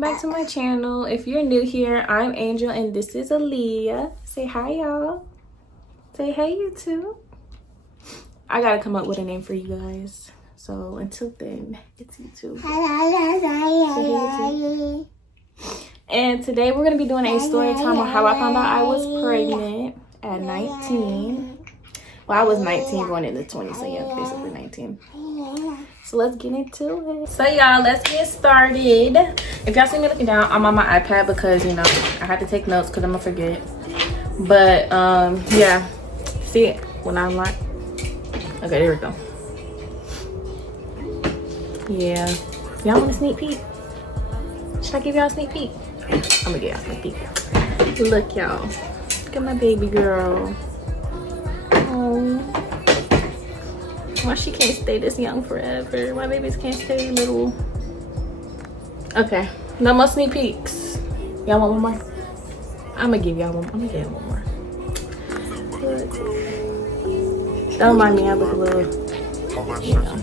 welcome back to my channel. If you're new here, I'm Angel and this is Aaliyah. Say hi, y'all. Say hey, YouTube. I gotta come up with a name for you guys. So until then, it's YouTube. And today we're gonna be doing a story time on how I found out I was pregnant at 19. Well, I was 19 going into 20, so yeah, basically 19. So let's get into it. So y'all, let's get started. If y'all see me looking down, I'm on my iPad because, you know, I had to take notes because I'm gonna forget. But yeah, see it when I'm like, okay, there we go. Yeah, y'all want a sneak peek? Should I give y'all a sneak peek? I'm gonna give y'all a sneak peek. Look, y'all, look at my baby girl. Oh. Why she can't stay this young forever? Why babies can't stay little? Okay, no more sneak peeks. Y'all want one more? I'm gonna give y'all one. I'm gonna give y'all one more. Look. Don't mind me. I look a little, you know.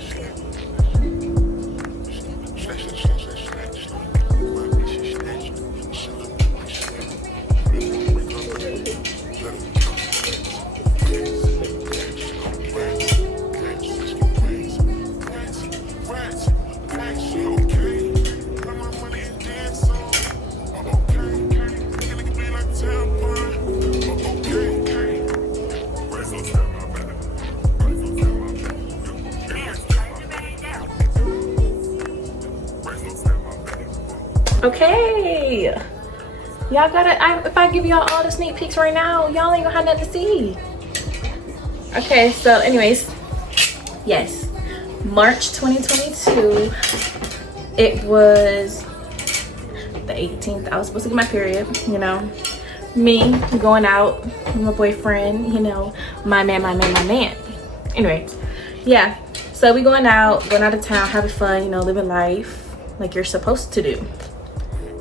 Okay, y'all gotta, if I give y'all all the sneak peeks right now, y'all ain't gonna have nothing to see. Okay, so anyways, yes, March 2022, it was the 18th. I was supposed to get my period, you know, me going out with my boyfriend, you know, my man. Anyway, yeah, so we going out of town, having fun, you know, living life like you're supposed to do.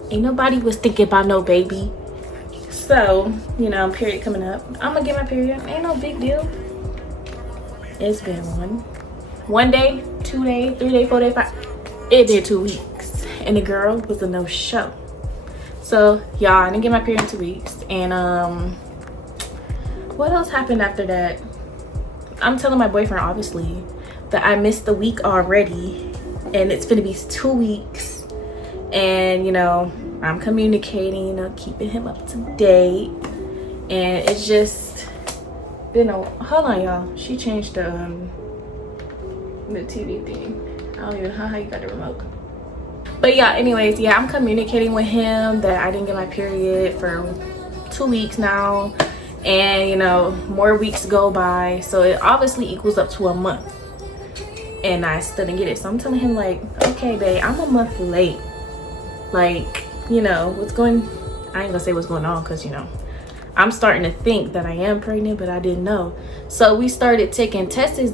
Ain't nobody was thinking about no baby. So, you know, period coming up. I'm gonna get my period. Ain't no big deal. It's been one day, 2 days, 3 days, 4 days, 5. It been 2 weeks. And the girl was a no-show. So, y'all, I didn't get my period in 2 weeks. And what else happened after that? I'm telling my boyfriend, obviously, that I missed the week already. And it's gonna be 2 weeks. And, you know, I'm communicating, you know, keeping him up to date. And it's just been a, hold on, y'all. She changed the TV thing. I don't even know how you got the remote. But yeah, anyways, yeah, I'm communicating with him that I didn't get my period for 2 weeks now. And, you know, more weeks go by. So it obviously equals up to a month. And I still didn't get it. So I'm telling him, like, okay, babe, I'm a month late. Like, you know, I ain't gonna say what's going on because, you know, I'm starting to think that I am pregnant, but I didn't know. So we started taking tests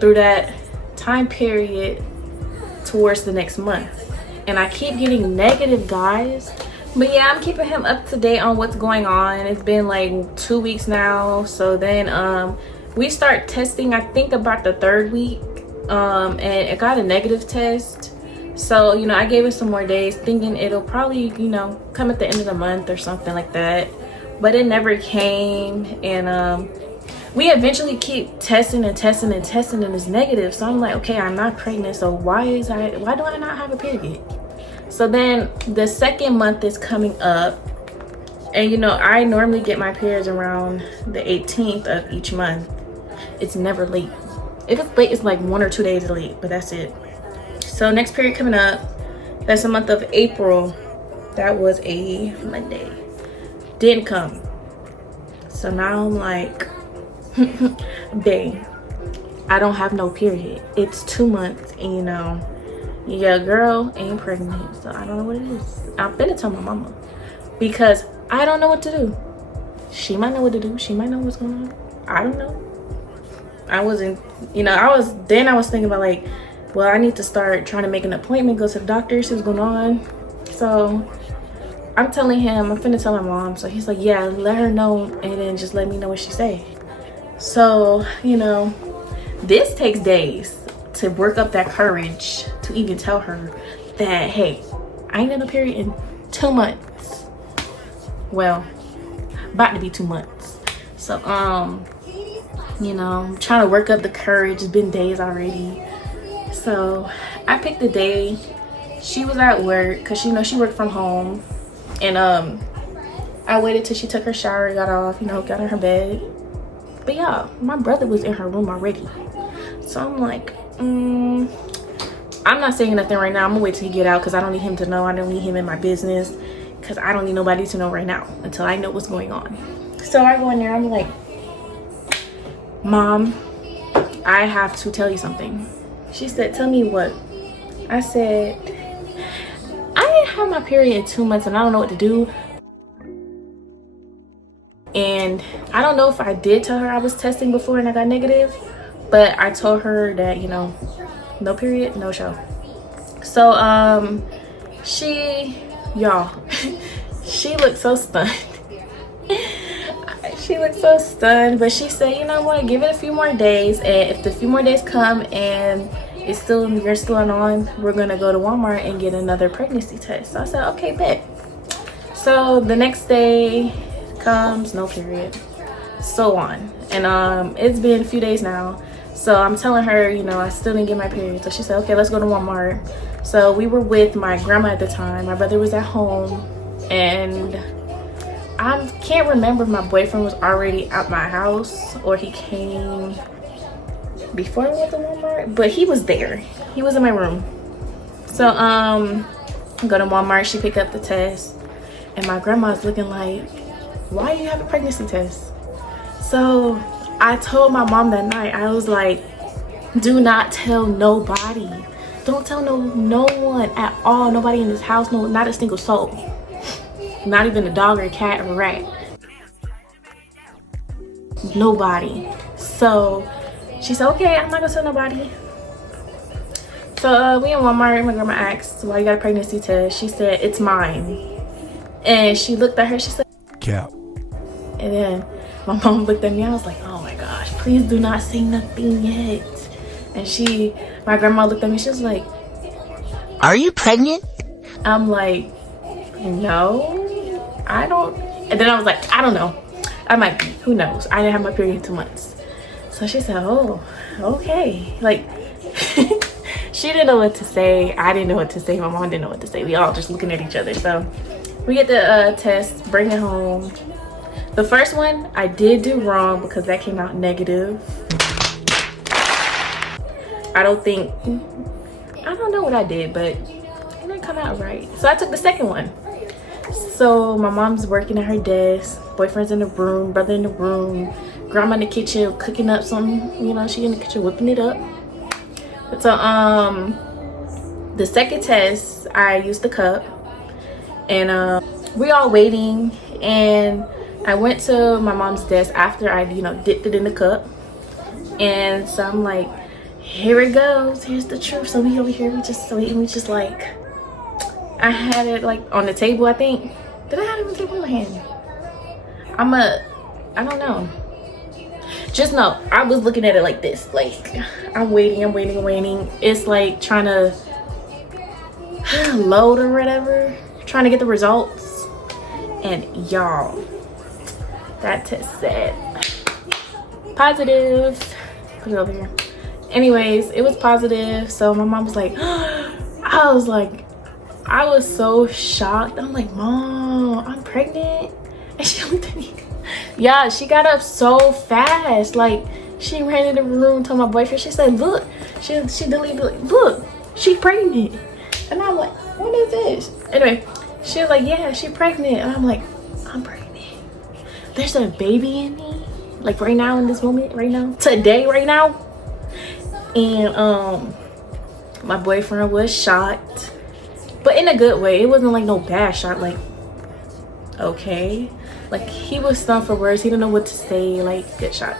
through that time period towards the next month. And I keep getting negative, guys. But yeah, I'm keeping him up to date on what's going on. It's been like 2 weeks now. So then we start testing, I think, about the 3rd week. And it got a negative test. So, you know, I gave it some more days thinking it'll probably, you know, come at the end of the month or something like that. But it never came. And we eventually keep testing and it's negative. So I'm like, okay, I'm not pregnant. So why do I not have a period? So then the 2nd month is coming up. And, you know, I normally get my periods around the 18th of each month. It's never late. If it's late, it's like 1 or 2 days late, but that's it. So next period coming up, that's the month of April. That was a Monday. Didn't come. So now I'm like, babe, I don't have no period. It's 2 months and, you know, your girl ain't pregnant. So I don't know what it is. I'm finna tell my mama because I don't know what to do. She might know what to do. She might know what's going on. I don't know. I wasn't, you know, I was thinking about like, well, I need to start trying to make an appointment, go to the doctor, see what's going on. So I'm telling him, I'm finna tell my mom. So he's like, yeah, let her know and then just let me know what she say. So, you know, this takes days to work up that courage to even tell her that, hey, I ain't had no period in 2 months. Well, about to be 2 months. So you know, I'm trying to work up the courage. It's been days already. So I picked a day. She was at work because, you know, she worked from home. And I waited till she took her shower, got off, you know, got in her bed. But yeah, my brother was in her room already. So I'm like, I'm not saying nothing right now. I'm gonna wait till he get out because I don't need him to know. I don't need him in my business because I don't need nobody to know right now until I know what's going on. So I go in there, I'm like, Mom, I have to tell you something. She said, tell me what? I said, I didn't have my period in 2 months and I don't know what to do. And I don't know if I did tell her I was testing before and I got negative, but I told her that, you know, no period, no show. So y'all, she looked so stunned. She looked so stunned, but she said, you know what, give it a few more days, and if the few more days come and you're still on, we're gonna go to Walmart and get another pregnancy test. So I said, okay, bet. So the next day comes, no period, so on. And it's been a few days now, so I'm telling her, you know, I still didn't get my period. So she said, okay, let's go to Walmart. So we were with my grandma at the time. My brother was at home, and I can't remember if my boyfriend was already at my house or he came before I went to Walmart, but he was there. He was in my room. So go to Walmart, she picked up the test, and my grandma's looking like, why do you have a pregnancy test? So I told my mom that night, I was like, do not tell nobody. Don't tell no one at all. Nobody in this house, no, not a single soul. Not even a dog or a cat or a rat. Nobody. So she said, okay, I'm not gonna tell nobody. So we in Walmart, my grandma asked, why you got a pregnancy test? She said, it's mine. And she looked at her, she said, cap. And then my mom looked at me, I was like, oh my gosh, please do not say nothing yet. And my grandma looked at me, she was like, are you pregnant? I'm like, no, I don't. And then I was like, I don't know, I might be, who knows? I didn't have my period in 2 months. So she said, oh, okay. Like, she didn't know what to say. I didn't know what to say. My mom didn't know what to say. We all just looking at each other. So we get the test, bring it home. The first one I did do wrong because that came out negative. I don't know what I did, but it didn't come out right. So I took the second one. So my mom's working at her desk, boyfriend's in the room, brother in the room, grandma in the kitchen cooking up something, you know, she in the kitchen whipping it up. So the second test, I used the cup, and we all waiting, and I went to my mom's desk after I, you know, dipped it in the cup. And so I'm like, here it goes, here's the truth. So we over here, we just like, I had it like on the table, I think. Did I have it on the table in my hand? I don't know. Just know, I was looking at it like this. Like, I'm waiting. It's like trying to load or whatever. Trying to get the results. And y'all, that test said positive. Put it over here. Anyways, it was positive. So my mom was like, I was so shocked. I'm like, Mom, I'm pregnant. And she looked at me. Yeah, she got up so fast. Like, she ran in the room, told my boyfriend. She said, look. She deleted, like, look, she's pregnant. And I'm like, what is this? Anyway, she was like, yeah, she's pregnant. And I'm like, I'm pregnant. There's a baby in me. Like, right now, in this moment, right now. Today, right now. And my boyfriend was shocked. But in a good way. It wasn't like no bad shock. Like, okay. Like, he was stunned for words. He didn't know what to say. Like, good shock.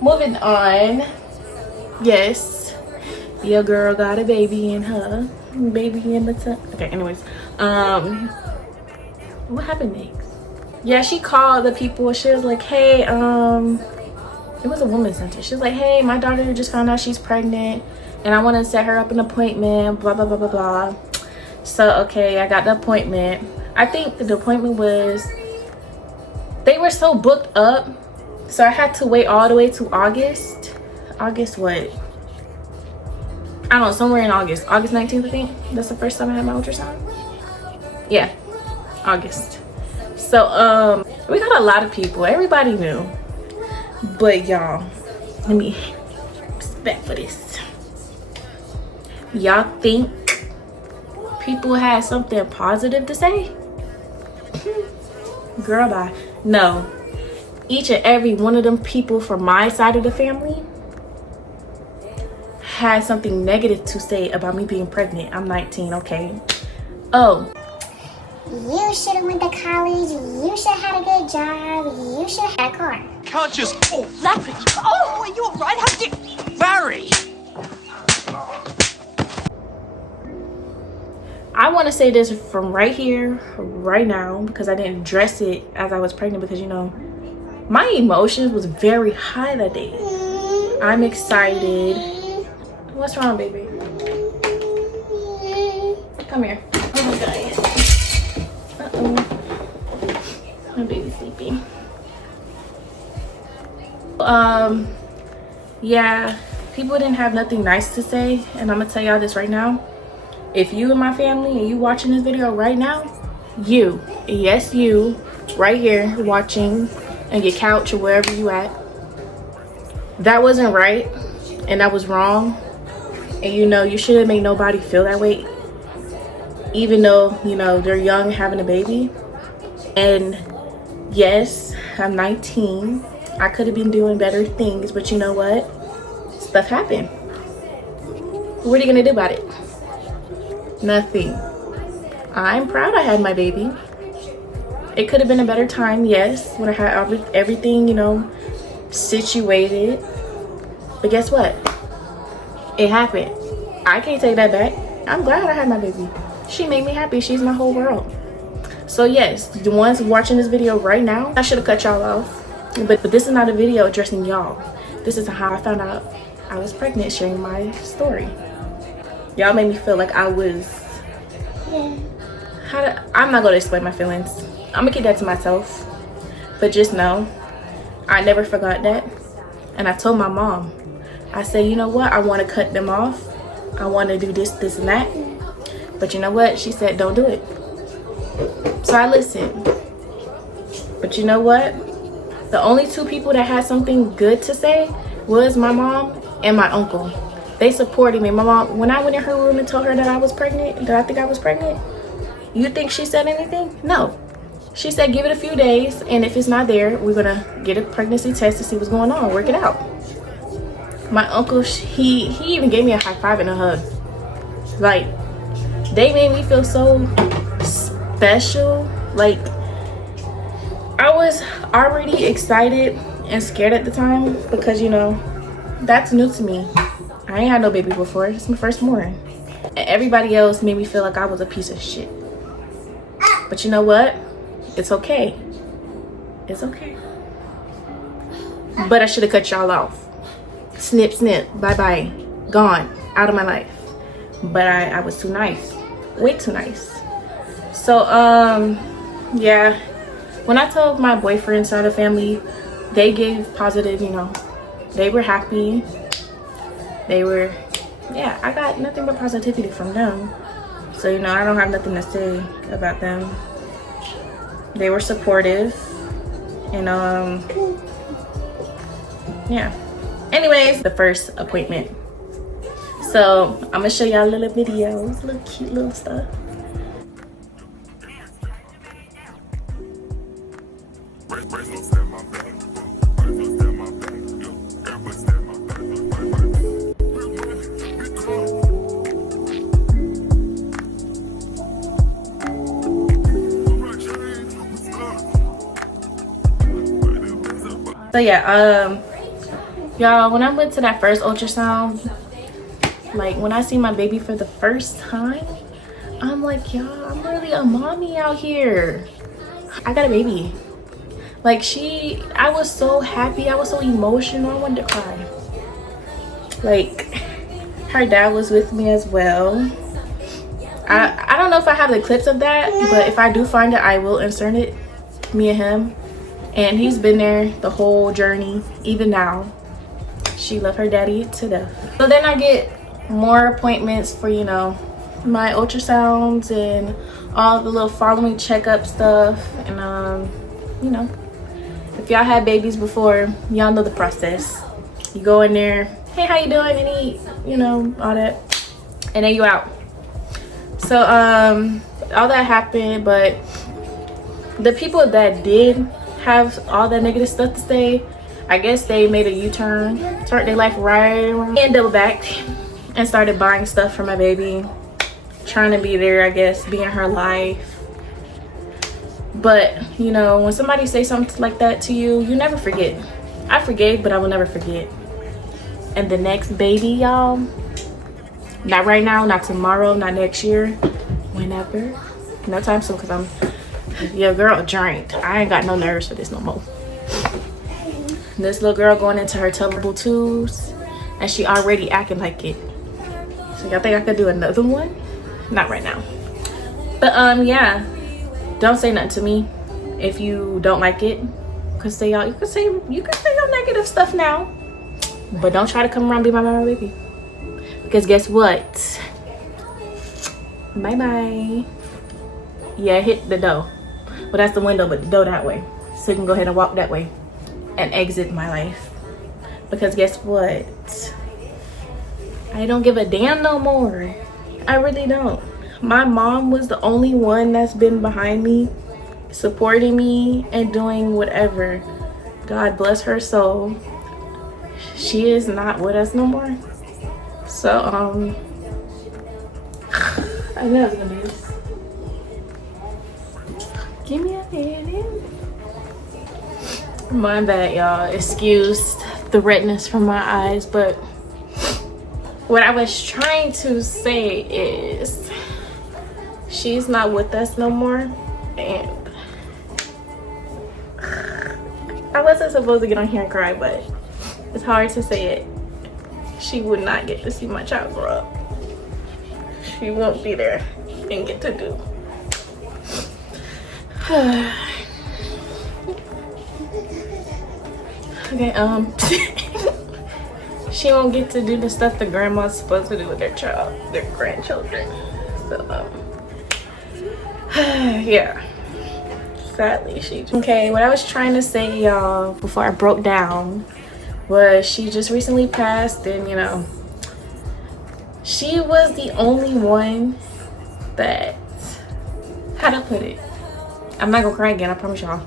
Moving on. Yes, your girl got a baby in her. Baby in the tub. Okay, anyways. What happened next? Yeah, she called the people. She was like, hey, it was a women's center. She was like, hey, my daughter just found out she's pregnant, and I want to set her up an appointment, blah, blah, blah, blah, blah. So okay, I got the appointment. I think the appointment was, they were so booked up, so I had to wait all the way to August what, I don't know, somewhere in August 19th, I think. That's the first time I had my ultrasound. Yeah, August. So we got a lot of people, everybody knew. But y'all, let me respect for this. Y'all think people had something positive to say? Girl, bye. No. Each and every one of them people from my side of the family had something negative to say about me being pregnant. I'm 19, okay? Oh. You should have went to college. You should have had a good job. You should have had a car. Can't just... Oh, Larry! Oh, are you alright? How did... Larry! I want to say this from right here, right now, because I didn't address it as I was pregnant, because, you know, my emotions was very high that day. I'm excited. What's wrong, baby? Come here. Oh my God. Uh-oh. My baby's sleeping. Yeah, people didn't have nothing nice to say, and I'm gonna tell y'all this right now. If you in my family and you watching this video right now, you, yes, you, right here watching on your couch or wherever you at, that wasn't right and that was wrong. And you know, you shouldn't make nobody feel that way, even though, you know, they're young having a baby. And yes, I'm 19. I could have been doing better things, but you know what? Stuff happened. What are you gonna do about it? Nothing. I'm proud I had my baby. It could have been a better time, yes, when I had everything, you know, situated. But guess what? It happened. I can't take that back. I'm glad I had my baby. She made me happy. She's my whole world. So yes, the ones watching this video right now, I should have cut y'all off. But this is not a video addressing y'all. This is how I found out I was pregnant, sharing my story. Y'all made me feel like I was... I'm not gonna explain my feelings. I'm gonna keep that to myself. But just know, I never forgot that. And I told my mom, I said, you know what? I want to cut them off. I want to do this, this, and that. But you know what? She said, don't do it. So I listened. But you know what? The only two people that had something good to say was my mom and my uncle. They supported me. My mom, when I went in her room and told her that I was pregnant, that I think I was pregnant, you think she said anything? No. She said, give it a few days, and if it's not there, we're gonna get a pregnancy test to see what's going on, work it out. My uncle, he even gave me a high five and a hug. Like, they made me feel so special. Like, I was already excited and scared at the time because, you know, that's new to me. I ain't had no baby before. It's my first born. And everybody else made me feel like I was a piece of shit. But you know what? It's okay. It's okay. But I should have cut y'all off. Snip, snip. Bye-bye. Gone. Out of my life. But I was too nice. Way too nice. So, yeah. When I told my boyfriend's side of the family, they gave positive, you know. They were happy. They were, yeah, I got nothing but positivity from them. So, you know, I don't have nothing to say about them. They were supportive. And, yeah. Anyways, the first appointment. So, I'm gonna show y'all little videos, little cute little stuff. So yeah, y'all, when I went to that first ultrasound, like when I see my baby for the first time, I'm like, y'all, I'm really a mommy out here. I got a baby. Like I was so happy. I was so emotional. I wanted to cry. Like, her dad was with me as well. I don't know if I have the clips of that, but if I do find it, I will insert it. Me and him, and he's been there the whole journey. Even now, she loved her daddy to death. So then I get more appointments for, you know, my ultrasounds and all the little following checkup stuff. And you know, if y'all had babies before, y'all know the process. You go in there, hey, how you doing, and eat, you know, all that, and then you out. So all that happened, but the people that did have all that negative stuff to say, I guess they made a U-turn, turned their life right around, and double backed and started buying stuff for my baby, trying to be there, I guess, be in her life. But you know, when somebody say something like that to you, you never forget. I forgave, but I will never forget. And the next baby, y'all, not right now, not tomorrow, not next year, whenever, no time soon, because I'm, yeah, girl, drained. I ain't got no nerves for this no more. This little girl going into her terrible twos, and she already acting like it. So y'all think I could do another one? Not right now. But yeah, don't say nothing to me if you don't like it. Cause say y'all, you can say your negative stuff now, but don't try to come around and be my mama baby. Because guess what? Bye bye. Yeah, hit the door. Well, that's the window, but the door that way. So you can go ahead and walk that way and exit my life. Because guess what? I don't give a damn no more. I really don't. My mom was the only one that's been behind me, supporting me and doing whatever. God bless her soul. She is not with us no more. So I know I was gonna do this. Give me a minute. My bad, y'all. Excuse the redness from my eyes, but what I was trying to say is she's not with us no more, and I wasn't supposed to get on here and cry, but it's hard to say it. She would not get to see my child grow up. She won't be there and get to do. Okay, she won't get to do the stuff the grandma's supposed to do with their child, their grandchildren. So yeah, sadly she. Okay, what I was trying to say, y'all, before I broke down, was she just recently passed, and you know, she was the only one that, how to put it, I'm not gonna cry again, I promise y'all.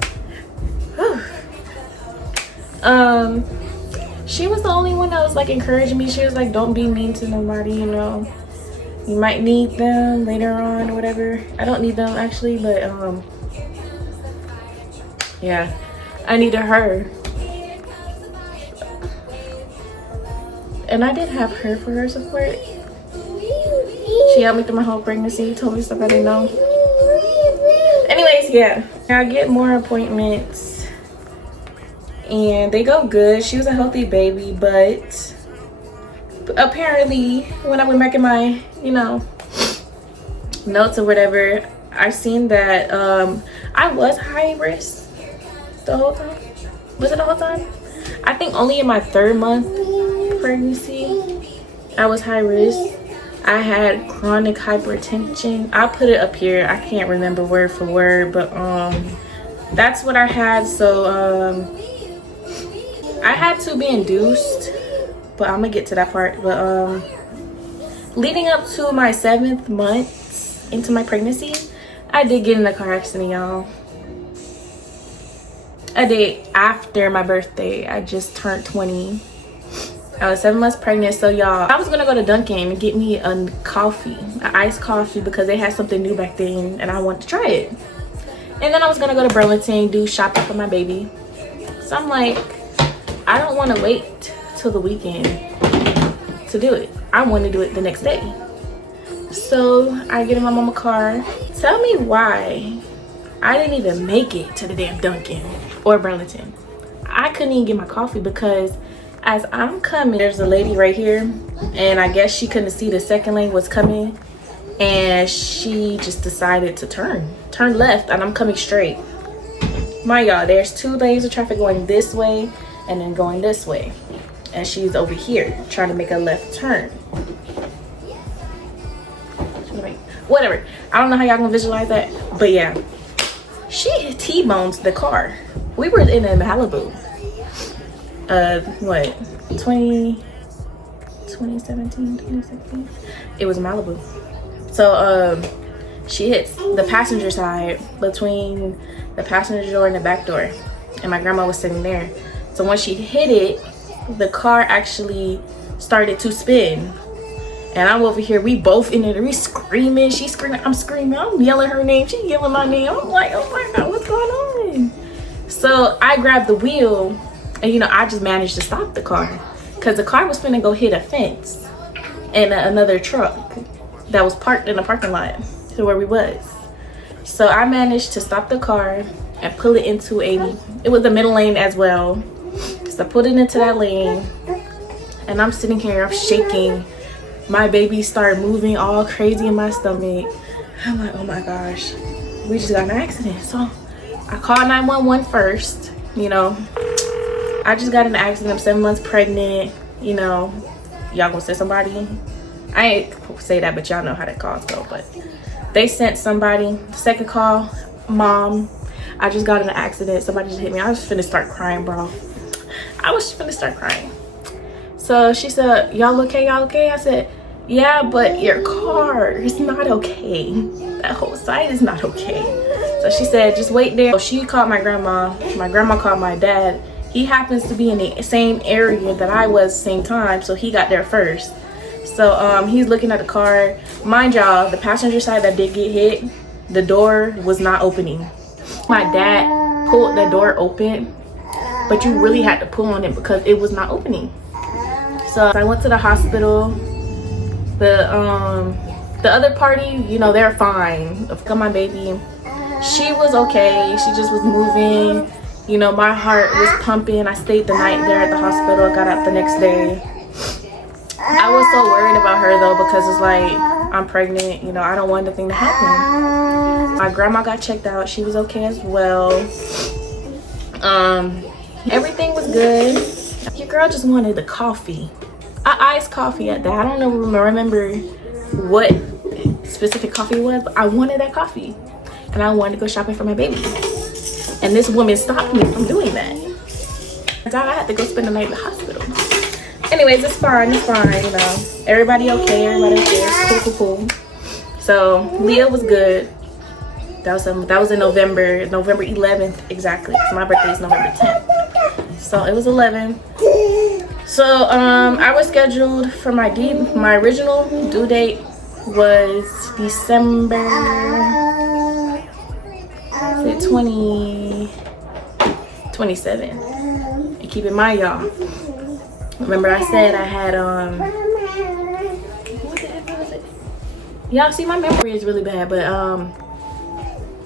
She was the only one that was like encouraging me. She was like, don't be mean to nobody, you know, you might need them later on or whatever. I don't need them actually, but yeah, I needed her. And I did have her for her support. She helped me through my whole pregnancy, told me stuff I didn't know. Anyways, yeah, I get more appointments and they go good. She was a healthy baby, but apparently when I went back in my, you know, notes or whatever, I seen that I was high risk the whole time. Was it the whole time? I think only in my 3rd month pregnancy I was high risk. I had chronic hypertension. I'll put it up here. I can't remember word for word, but that's what I had. So I had to be induced, but I'm gonna get to that part. But leading up to my 7th month into my pregnancy, I did get in a car accident, y'all. A day after my birthday. I just turned 20. I was 7 months pregnant. So y'all, I was gonna go to Dunkin' and get me a coffee, an iced coffee, because they had something new back then and I wanted to try it. And then I was gonna go to Burlington, do shopping for my baby. So I'm like, I don't want to wait till the weekend to do it. I want to do it the next day. So I get in my mama car. Tell me why I didn't even make it to the damn Dunkin' or Burlington. I couldn't even get my coffee because as I'm coming, there's a lady right here, and I guess she couldn't see the second lane was coming. and she just decided to turn left, and I'm coming straight. My y'all, there's 2 lanes of traffic going this way and then going this way, and she's over here trying to make a left turn. Whatever, I don't know how y'all gonna visualize that, but yeah, she T-bones the car. We were in a Malibu, what, 2017, 2016, it was Malibu. So she hits the passenger side between the passenger door and the back door, and my grandma was sitting there. So when she hit it, the car actually started to spin, and I'm over here, we both in it, we screaming, she's screaming, I'm screaming, I'm yelling her name, she yelling my name. I'm like, oh my god, what's going on? So I grabbed the wheel, and you know, I just managed to stop the car, because the car was finna go hit a fence and another truck that was parked in the parking lot to where we was. So I managed to stop the car and pull it into it was a middle lane as well. So I pulled it into that lane, and I'm sitting here, I'm shaking. My baby started moving all crazy in my stomach. I'm like, oh my gosh, we just got in an accident. So I called 911 first. You know, I just got in an accident, I'm 7 months pregnant. You know, y'all gonna send somebody? I ain't say that, but y'all know how that calls go. But they sent somebody. The second call, mom, I just got in an accident, somebody just hit me. I was finna start crying, bro. I was finna start crying. So she said, y'all okay, y'all okay? I said, yeah, but your car is not okay. That whole side is not okay. So she said, just wait there. So she called my grandma called my dad. He happens to be in the same area that I was same time, so he got there first. So he's looking at the car. Mind y'all, the passenger side that did get hit, the door was not opening. My dad pulled the door open, but you really had to pull on it because it was not opening. So I went to the hospital. The other party, you know, they're fine. I've got my baby. She was okay. She just was moving. You know, my heart was pumping. I stayed the night there at the hospital. I got out the next day. I was so worried about her though, because it's like, I'm pregnant, you know, I don't want anything to happen. My grandma got checked out. She was okay as well. Everything was good. Your girl just wanted the coffee. Iced coffee at that. I don't know, remember what specific coffee it was, but I wanted that coffee. And I wanted to go shopping for my baby. And this woman stopped me from doing that. I had to go spend the night in the hospital. Anyways, it's fine, you know. Everybody okay, everybody okay. Cool. So Leah was good. That was in November 11th exactly. My birthday is November 10th. So it was 11. So I was scheduled for my original due date was December 27. And keep in mind, y'all, remember I said I had y'all see my memory is really bad, but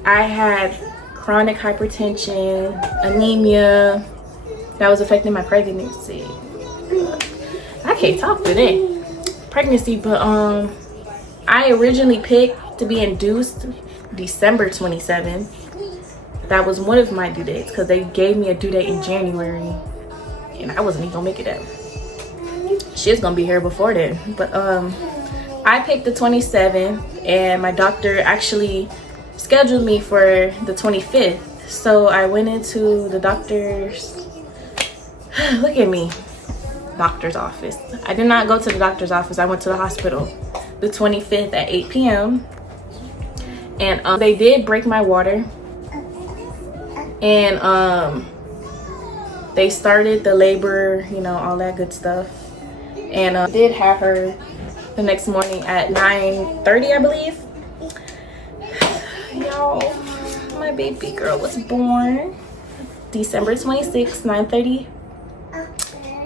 I had chronic hypertension, anemia that was affecting my pregnancy. I can't talk today. Pregnancy, but I originally picked to be induced December 27th. That was one of my due dates because they gave me a due date in January, and I wasn't even gonna make it out. She was gonna be here before then, but I picked the 27th, and my doctor actually scheduled me for the 25th. So I went into the doctor's look at me, doctor's office. I did not go to the doctor's office. I went to the hospital the 25th at 8 p.m. and they did break my water, and they started the labor, you know, all that good stuff, and I did have her the next morning at 9:30, I believe. Y'all, my baby girl was born December 26th, 9:30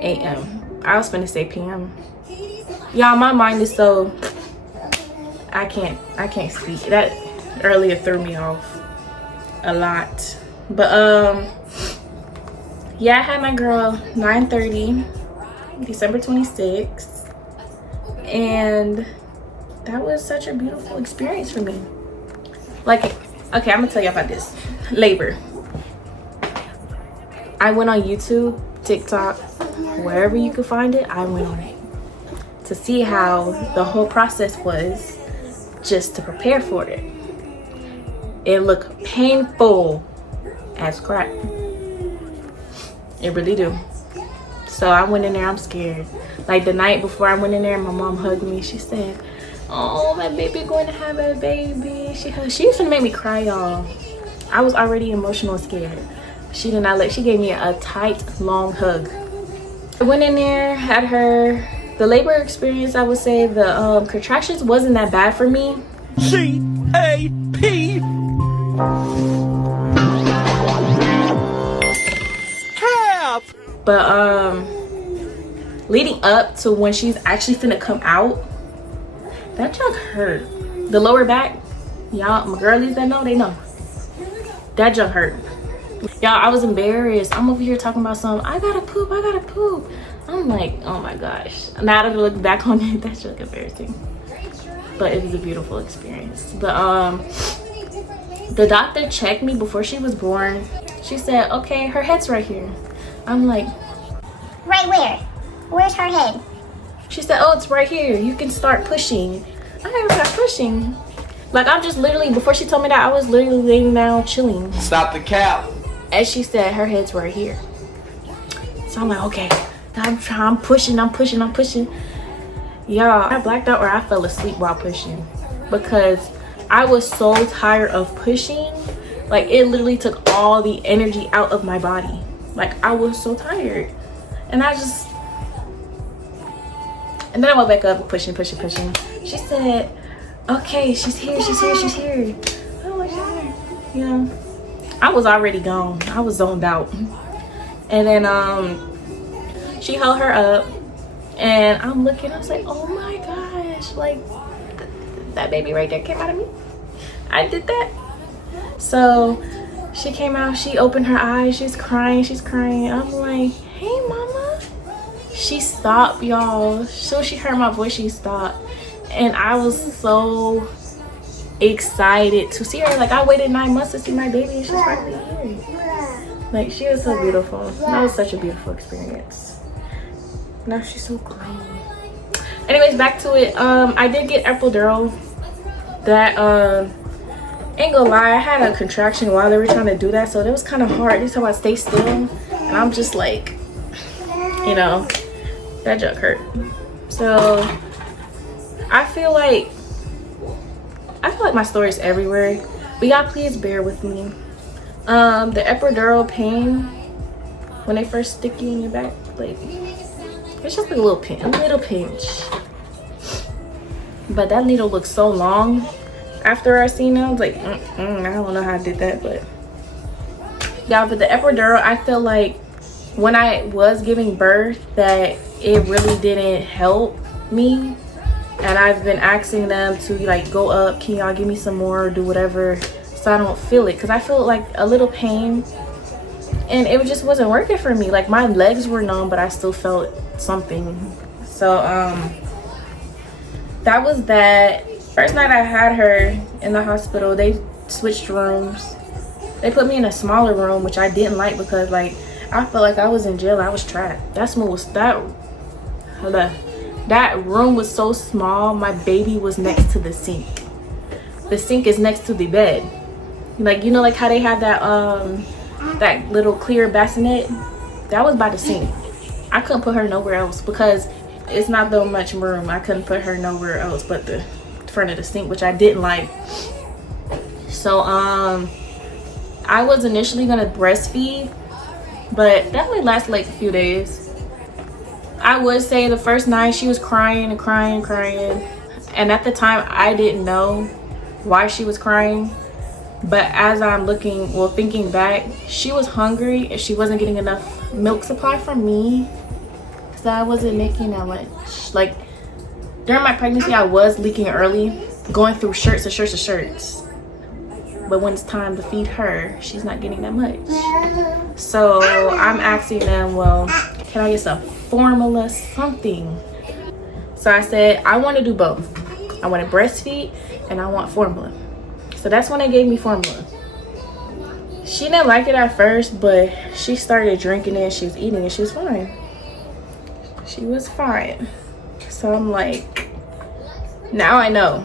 a.m. I was finna say p.m. Y'all, my mind is so, I can't speak. That earlier threw me off a lot. But yeah, I had my girl 9:30 December 26th, and that was such a beautiful experience for me. Like, okay, I'm gonna tell you about this. Labor. I went on YouTube, TikTok, wherever you could find it, I went on it to see how the whole process was just to prepare for it. It looked painful as crap. It really do. So I went in there, I'm scared. Like the night before I went in there, my mom hugged me. She said, oh, my baby going to have a baby. She used to make me cry, y'all. I was already emotional and scared. She did not she gave me a tight, long hug. I went in there, had her, the labor experience, I would say the contractions wasn't that bad for me. C-A-P. Help! But leading up to when she's actually finna come out, that junk hurt. The lower back, y'all, my girlies that know, they know. That junk hurt. Y'all, I was embarrassed. I'm over here talking about something. I gotta poop, I gotta poop. I'm like, oh my gosh. Now that I look back on it, that's just embarrassing. But it was a beautiful experience. But the doctor checked me before she was born. She said, okay, her head's right here. I'm like, Right where? Where's her head? she said, oh, it's right here. You can start pushing. I never got pushing. Like, I'm just literally, before she told me that, I was literally laying down chilling. Stop the cap. And she said, her head's right here. So I'm like, okay. I'm pushing. Y'all, I blacked out or I fell asleep while pushing. Because I was so tired of pushing. Like, it literally took all the energy out of my body. Like, I was so tired. And then I went back up, pushing. She said, okay, she's here. Oh my God. You know, I was already gone. I was zoned out. And then she held her up and I'm looking, I was like, oh my gosh, like that baby right there came out of me. I did that. So she came out, she opened her eyes, she's crying. I'm like, hey mama. She stopped, y'all. So she heard my voice, she stopped. And I was so excited to see her. Like, I waited 9 months to see my baby and she's finally here. Like, she was so beautiful. That was such a beautiful experience. Now she's so clean. Anyways, back to it. I did get epidural. That ain't gonna lie, I had a contraction while they were trying to do that, so that was kind of hard. They talk about stay still, and I'm just like, you know, that junk hurt. So I feel like my story's everywhere, but y'all please bear with me. The epidural pain when they first stick you in your back, like, it's just like a little pinch. But that needle looks so long. After I seen it, I was like, I don't know how I did that, but yeah. But the epidural, I feel like when I was giving birth, that it really didn't help me. And I've been asking them to like go up, can y'all give me some more or do whatever so I don't feel it, because I feel like a little pain and it just wasn't working for me. Like, my legs were numb but I still felt something. So that was that. First night I had her in the hospital, they switched rooms. They put me in a smaller room, which I didn't like because, like, I felt like I was in jail. I was trapped. That room was so small. My baby was next to the sink. The sink is next to the bed. Like, you know, like how they have that little clear bassinet? That was by the sink. I couldn't put her nowhere else because it's not that much room. I couldn't put her nowhere else but the front of the sink, which I didn't like. So I was initially gonna breastfeed, but that only lasted like a few days. I would say the first night she was crying, and at the time I didn't know why she was crying. But as I'm thinking back, she was hungry and she wasn't getting enough milk supply from me because I wasn't making that much. Like, during my pregnancy, I was leaking early, going through shirts. But when it's time to feed her, she's not getting that much. So I'm asking them, well, can I get some formula, something? So I said, I want to do both. I want to breastfeed, and I want formula. So that's when they gave me formula. She didn't like it at first, but she started drinking it, she was eating it, she was fine. She was fine. So I'm like, now I know.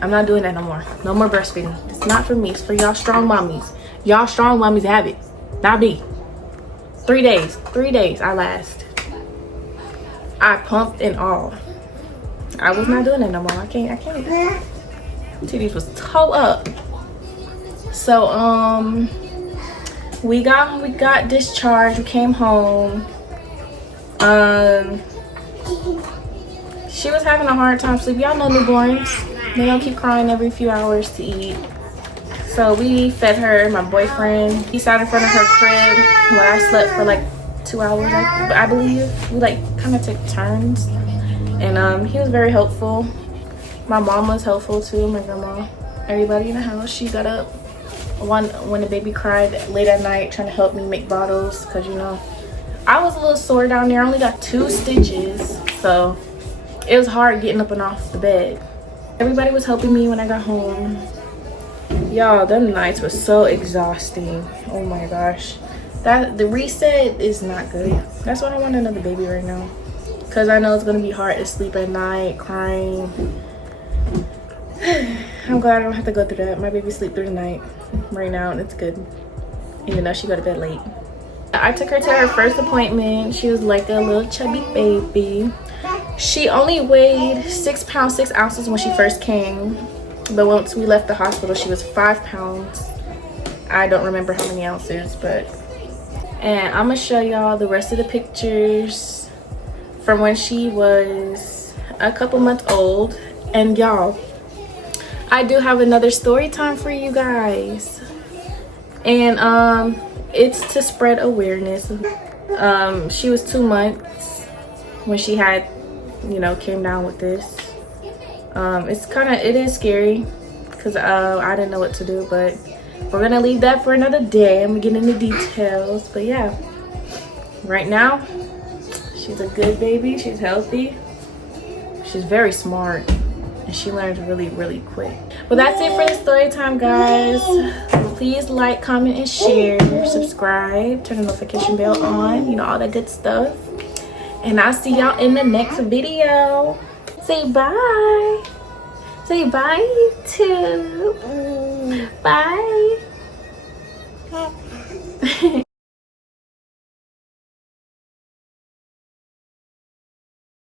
I'm not doing that no more. No more breastfeeding. It's not for me. It's for y'all strong mommies. Y'all strong mommies have it. Not me. 3 days. 3 days I last. I pumped and all. I was not doing it no more. I can't. Titties was toe up. So we got discharged. We came home. She was having a hard time sleeping. Y'all know newborns. They don't keep crying every few hours to eat. So we fed her. My boyfriend, he sat in front of her crib while I slept for like 2 hours, I believe. We like kind of took turns. And he was very helpful. My mom was helpful too, my grandma. Everybody in the house. She got up when the baby cried late at night trying to help me make bottles, because you know I was a little sore down there. I only got 2 stitches, so it was hard getting up and off the bed. Everybody was helping me when I got home. Y'all, them nights were so exhausting. Oh my gosh. The reset is not good. That's why I want another baby right now, because I know it's gonna be hard to sleep at night crying. I'm glad I don't have to go through that. My baby sleep through the night right now, and it's good, even though she go to bed late. I took her to her first appointment. She was like a little chubby baby. She only weighed 6 pounds 6 ounces when she first came, but once we left the hospital she was 5 pounds. I don't remember how many ounces, but and I'm gonna show y'all the rest of the pictures from when she was a couple months old. And y'all, I do have another story time for you guys, and it's to spread awareness. She was 2 months when she had, you know, came down with this. It is scary because I didn't know what to do, but we're gonna leave that for another day. I'm gonna get into details, but yeah, right now she's a good baby. She's healthy. She's very smart, and she learns really, really quick. Well, that's it for the story time, guys. Please like, comment, and share. Subscribe, turn the notification bell on, you know, all that good stuff. And I'll see y'all in the next video. Say bye. Say bye, YouTube. Bye.